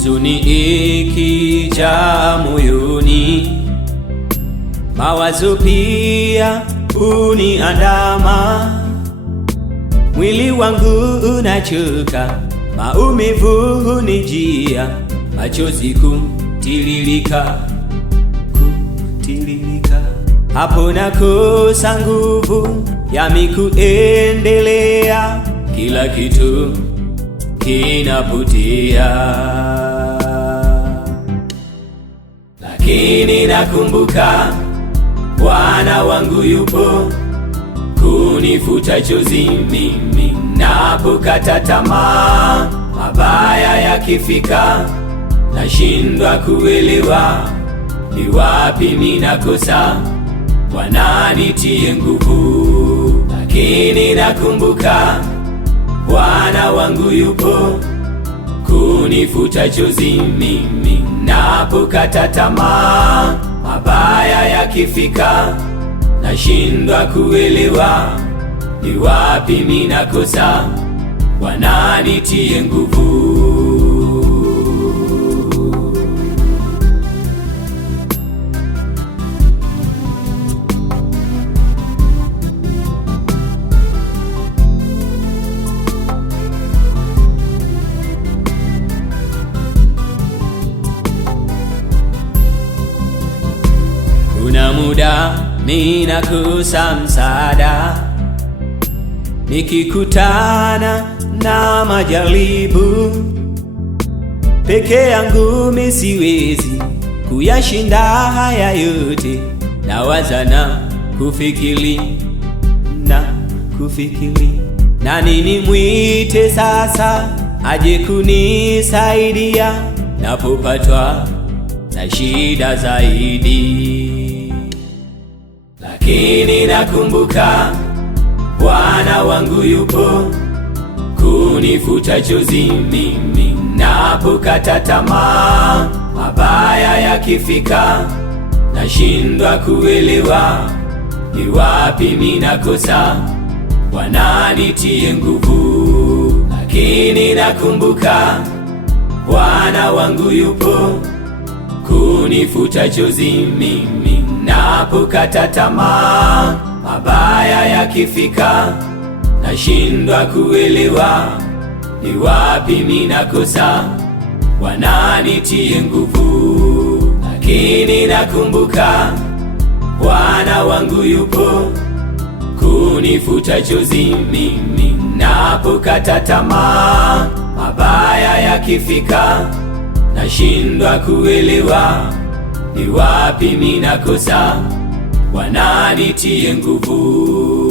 huzuni ikijaa moyoni, mawazo pia uniandama. Mwili wangu unachoka, maumivu hunijia, machozi kutiririka. Hapo nakosa nguvu ya kuendelea, kila kitu kinapotea. Lakini nakumbuka Bwana wangu yupo kunifuta chozi mimi napokata tamaa. Mabaya yakifika nashindwa kuelewa, ni wapi ninakosa, Bwana nitie nguvu. Lakini nakumbuka Bwana wangu yupo kunifuta chozi mimi napokata tamaa. Mabaya yakifika nashindwa kuelewa, ni wapi ninakosa, Bwana nitie nguvu. Kuna muda ninakosa msaada, nikikutana na majaribu. Peke yangu mimi siwezi kuyashinda haya yote, nawaza na kufikiri nani nimwite sasa aje kunisaidia napopatwa na shida zaidi. Lakini nakumbuka Bwana wangu yupo kunifuta chozi mimi napokata tamaa. Mabaya yakifika nashindwa kuelewa, ni wapi ninakosa, Bwana nitie nguvu. Lakini nakumbuka Bwana wangu yupo kunifuta chozi mimi napokata tamaa. Mabaya yakifika nashindwa kuelewa, ni wapi ninakosa, Bwana nitie nguvu. Lakini nakumbuka Bwana wangu yupo kunifuta chozi mimi napokata tamaa. Mabaya yakifika nashindwa kuelewa, ni wapi ninakosa, Bwana nitie nguvu.